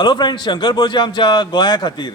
Hello friends, Shankar भोजी आमच्या गोंया खातीर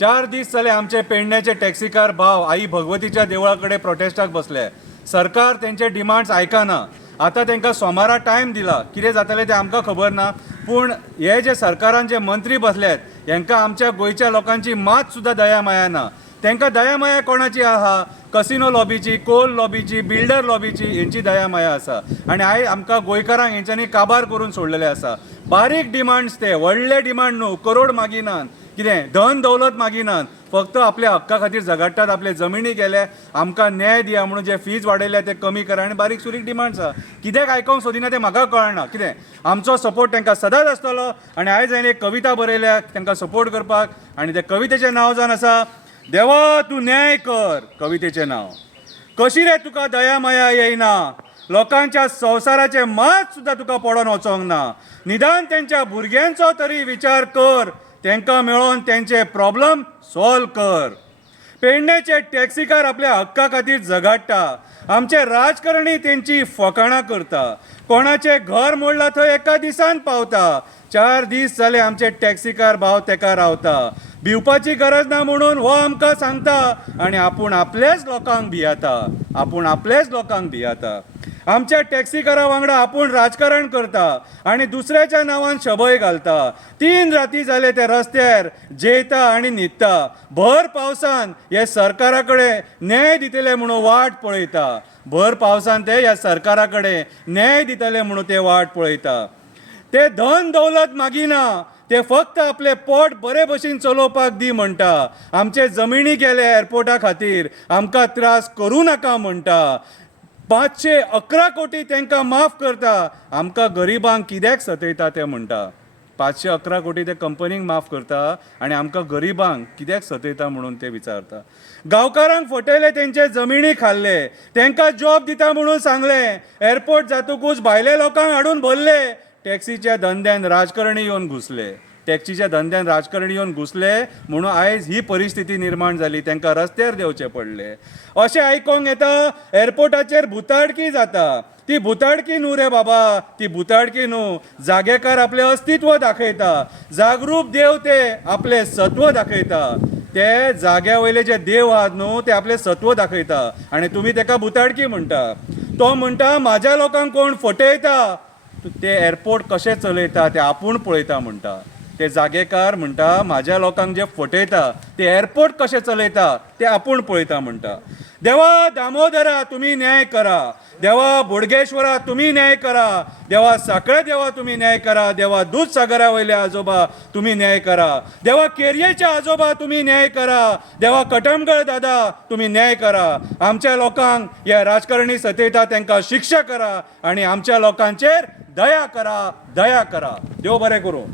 4 दीस जाले आमचे पेडण्याचे टॅक्सीकार भाव आई भगवतीच्या देवळाकडे प्रोटेस्टाक बसले। सरकार तेंचे डिमांड्स आयकना। आता तांकां सोमारा टायम दिला, कितें जातलें तें आमकां खबर ना। पूण हे जे सरकारान जे मंत्री बसल्यात हांकां आमच्या गोंयच्या लोकांची मात सुद्दां दया माया ना। तांकां दया माया कोणाची आहा? कसिनो लॉबीची, कोल लॉबीची, बिल्डर लॉबीची, हेंची दया माया आसा। आनी आयज आमकां गोंयकारांक हेंच्यांनी काबार करून सोडलेले आसा। बारीक डिमांड्स ते व्हडले डिमांड न्हू, करोड मागिनात, कितें धन दौलत मागिनात, फक्त आपल्या हक्का खातीर झगडटात। आपले जमिनी गेले, आमकां न्याय दिया म्हणून जे फीज वाडयल्या ते कमी करा, आनी बारीक सुरीक डिमांड्स आसा। कित्याक आयकोंक सोदिना तें म्हाका कळना। कितें आमचो सपोर्ट तांकां सदांच आसतलो। आनी आयज हांवें एक कविता बरयल्या तांकां सपोर्ट करपाक, आनी ते कवितेचें नांव जावन आसा देवा तूं न्याय कर। कवितेचें नांव कशी रे तुका दया माया येयना, लोकांच्या संवसाराचे मात सुद्दां तुका पडोन वचोंक ना। निदान तेंच्या भुरग्यांचो तरी विचार कर, तांकां मेळोन तेंचे प्रॉब्लेम सॉल्व कर। पेडण्याचे टॅक्सीकार आपल्या हक्का खातीर झगडटा, आमचे राजकारणी तेंची फकाणां करता। कोणाचे घर मोडला थंय एका दिसान पावता। 4 दीस जाले आमचे टॅक्सीकार भाव तेका रावता। भिवपाची गरज ना म्हणून हो आमकां सांगता, आनी आपूण आपलेच लोकांक भियाता। आपूण आपलेच लोकांक भियाता। आमच्या टॅक्सीकारा वांगडा आपूण राजकारण करता आनी दुसऱ्याच्या नांवान शबय घालता। 3 राती जाले ते रस्त्यार जेयता आनी न्हिदता। भर पावसान हे सरकारा कडेन न्याय दितले म्हणून वाट पळयता। भर पावसान ते ह्या सरकारा कडेन न्याय दितले म्हणून ते वाट पळयता। ते धन दौलत मागिना, ते फक्त आपले पोट बरे भशेन चलोवपाक दी म्हणटा। आमचे जमिनी गेले एअरपोर्टा खातीर, आमकां त्रास करूं नाका म्हणटा। 511 कोटी तांकां माफ करता, आमकां गरिबांक कित्याक सतयता ते म्हणटा। 511 कोटी ते कंपनीक माफ करता आनी आमकां गरिबांक कित्याक सतयता म्हणून ते विचारता। गांवकारांक फटयले, तेंचे जमिनी खाल्ले, तांकां जॉब दिता म्हणून सांगले। एअरपोर्ट जातकूच भायले लोकांक हाडून भरले। टॅक्सीच्या धंद्यान राजकारणी येवन घुसले। टॅक्सीच्या धंद्यान राजकारणी येवन घुसले म्हणून आयज ही परिस्थिती निर्माण जाली, तांकां रस्त्यार देंवचे पडले। अशें आयकोंक येता एअरपोर्टाचेर भुताडकी जाता। ती भुताडकी न्हू रे बाबा, ती भुताडकी न्हू। जागेकार आपले अस्तित्व दाखयता, जागरूक देव ते आपले सत्व दाखयता। ते जाग्या वयले जे देव आहात न्हू, ते आपले सत्व दाखयता आनी तुमी ताका भुताडकी म्हणटा। तो म्हणटा म्हाज्या लोकांक कोण फटयता, ते एअरपोर्ट कशें चलयता ते आपूण पळयता म्हणटा। ते जागेकार म्हणटा म्हाज्या लोकांक जे फटयता ते एअरपोर्ट कशें चलयता ते आपूण पळयता म्हणटा। देवा दामोदरा तुम्ही न्याय करा, देवा बोडगेश्वरा तुम्ही न्याय करा, देवा साखळे देवा तुम्ही न्याय करा, देवा दूधसागरा वयले आजोबा तुम्ही न्याय करा, देवा केरयेचे आजोबा तुम्ही न्याय करा, देवा कटमगळ दादा तुम्ही न्याय करा। आमच्या लोकांक हे राजकारणी सतयता तांकां शिक्षा करा आनी आमच्या लोकांचेर दया करा, दया करा। देव बरें करूं।